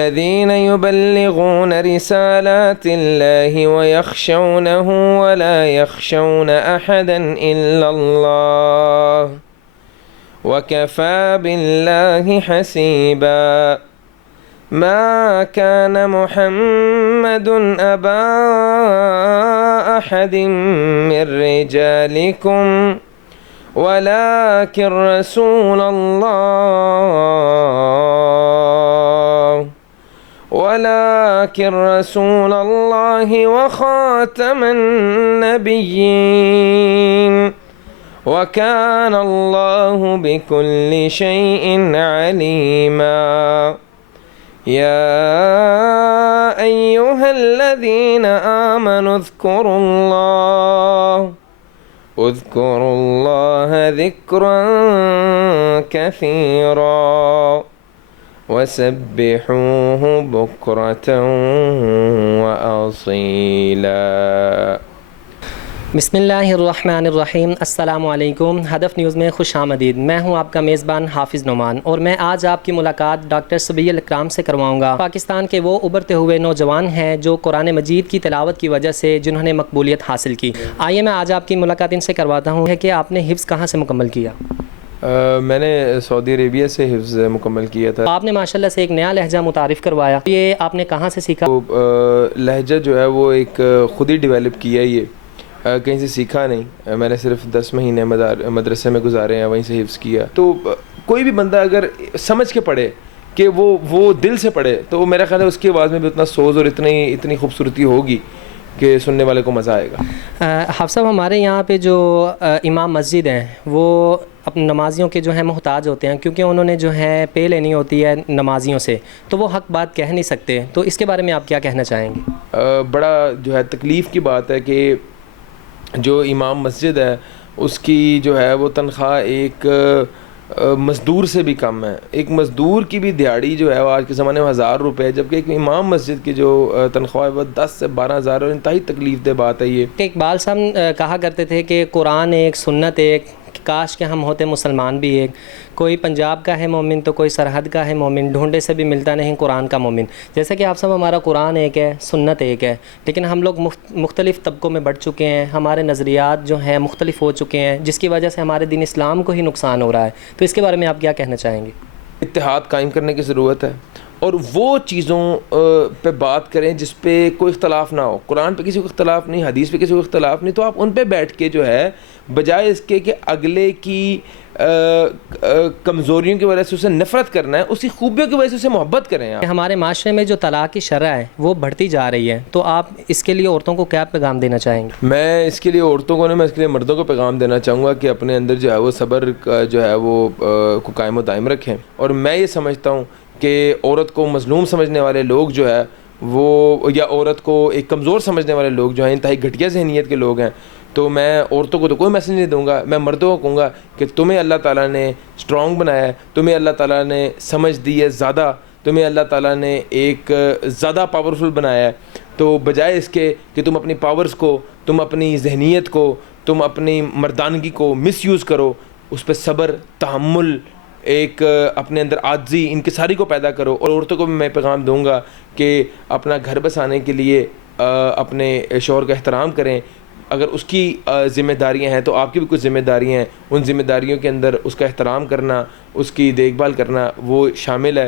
الذين يبلغون رسالات الله ويخشونه ولا يخشون أحدا إلا الله وكفى بالله حسيبا ما كان محمد أبا أحد من رجالكم ولكن رسول الله وخاتم النبيين وكان الله بكل شيء عليما يا أيها الذين آمنوا اذكروا الله ذكرا كثيرا وسبحوه بكرة وأصيلا۔ بسم اللہ الرحمن الرحیم۔ السلام علیکم۔ ہدف نیوز میں خوش آمدید۔ میں ہوں آپ کا میزبان حافظ نعمان اور میں آج آپ کی ملاقات ڈاکٹر صبیح الاکرام سے کرواؤں گا۔ پاکستان کے وہ ابھرتے ہوئے نوجوان ہیں جو قرآن مجید کی تلاوت کی وجہ سے جنہوں نے مقبولیت حاصل کی۔ آئیے میں آج آپ کی ملاقات ان سے کرواتا ہوں کہ آپ نے حفظ کہاں سے مکمل کیا؟ میں نے سعودی عربیہ سے حفظ مکمل کیا تھا۔ آپ نے ماشاءاللہ سے ایک نیا لہجہ متعارف کروایا، یہ آپ نے کہاں سے سیکھا؟ لہجہ جو ہے وہ ایک خود ہی ڈیولپ کیا ہے، یہ کہیں سے سیکھا نہیں۔ میں نے صرف 10 مہینے مدرسے میں گزارے ہیں، وہیں سے حفظ کیا۔ تو کوئی بھی بندہ اگر سمجھ کے پڑھے کہ وہ دل سے پڑھے تو میرا خیال ہے اس کی آواز میں بھی اتنا سوز اور اتنی خوبصورتی ہوگی کہ سننے والے کو مزہ آئے گا۔ حافظ صاحب، ہمارے یہاں پہ جو امام مسجد ہیں وہ اپنے نمازیوں کے جو ہیں محتاج ہوتے ہیں، کیونکہ انہوں نے جو ہے پے لینی ہوتی ہے نمازیوں سے، تو وہ حق بات کہہ نہیں سکتے، تو اس کے بارے میں آپ کیا کہنا چاہیں گے؟ بڑا جو ہے تکلیف کی بات ہے کہ جو امام مسجد ہے اس کی جو ہے وہ تنخواہ ایک مزدور سے بھی کم ہے۔ ایک مزدور کی بھی دیہاڑی جو ہے وہ آج کے زمانے میں 1000 روپے ہے، جبکہ ایک امام مسجد کی جو تنخواہ ہے وہ 10 سے 12 ہزار، اور انتہائی تکلیف دہ بات ہے یہ۔ اقبال صاحب کہا کرتے تھے کہ قرآن ایک، سنت ایک، کاش کہ ہم ہوتے مسلمان بھی ایک، کوئی پنجاب کا ہے مومن تو کوئی سرحد کا ہے مومن، ڈھونڈے سے بھی ملتا نہیں قرآن کا مومن۔ جیسا کہ آپ سب، ہمارا قرآن ایک ہے، سنت ایک ہے، لیکن ہم لوگ مختلف طبقوں میں بڑھ چکے ہیں، ہمارے نظریات جو ہیں مختلف ہو چکے ہیں، جس کی وجہ سے ہمارے دین اسلام کو ہی نقصان ہو رہا ہے، تو اس کے بارے میں آپ کیا کہنا چاہیں گے؟ اتحاد قائم کرنے کی ضرورت ہے، اور وہ چیزوں پہ بات کریں جس پہ کوئی اختلاف نہ ہو۔ قرآن پہ کسی کو اختلاف نہیں، حدیث پہ کسی کو اختلاف نہیں، تو آپ ان پہ بیٹھ کے جو ہے بجائے اس کے کہ اگلے کی کمزوریوں کی وجہ سے اسے نفرت کرنا ہے، اسی خوبیوں کی وجہ سے اسے محبت کریں۔ آپ ہمارے معاشرے میں جو طلاق کی شرح ہے وہ بڑھتی جا رہی ہے، تو آپ اس کے لیے عورتوں کو کیا پیغام دینا چاہیں گے؟ میں اس کے لیے عورتوں کو نہیں، میں اس کے لیے مردوں کو پیغام دینا چاہوں گا کہ اپنے اندر جو ہے وہ صبر جو ہے وہ کو قائم و دائم رکھیں۔ اور میں یہ سمجھتا ہوں کہ عورت کو مظلوم سمجھنے والے لوگ جو ہے وہ، یا عورت کو ایک کمزور سمجھنے والے لوگ جو ہیں، انتہائی گھٹیا ذہنیت کے لوگ ہیں، تو میں عورتوں کو تو کوئی میسج نہیں دوں گا۔ میں مردوں کو کہوں گا کہ تمہیں اللہ تعالیٰ نے اسٹرانگ بنایا ہے، تمہیں اللہ تعالیٰ نے سمجھ دی ہے زیادہ، تمہیں اللہ تعالیٰ نے ایک زیادہ پاورفل بنایا ہے، تو بجائے اس کے کہ تم اپنی پاورز کو، تم اپنی ذہنیت کو، تم اپنی مردانگی کو مس یوز کرو، اس پہ صبر، تحمل، ایک اپنے اندر عاجزی، انکساری کو پیدا کرو۔ اور عورتوں کو بھی میں پیغام دوں گا کہ اپنا گھر بسانے کے لیے اپنے شوہر کا احترام کریں۔ اگر اس کی ذمہ داریاں ہیں تو آپ کی بھی کچھ ذمہ داریاں ہیں، ان ذمہ داریوں کے اندر اس کا احترام کرنا، اس کی دیکھ بھال کرنا وہ شامل ہے۔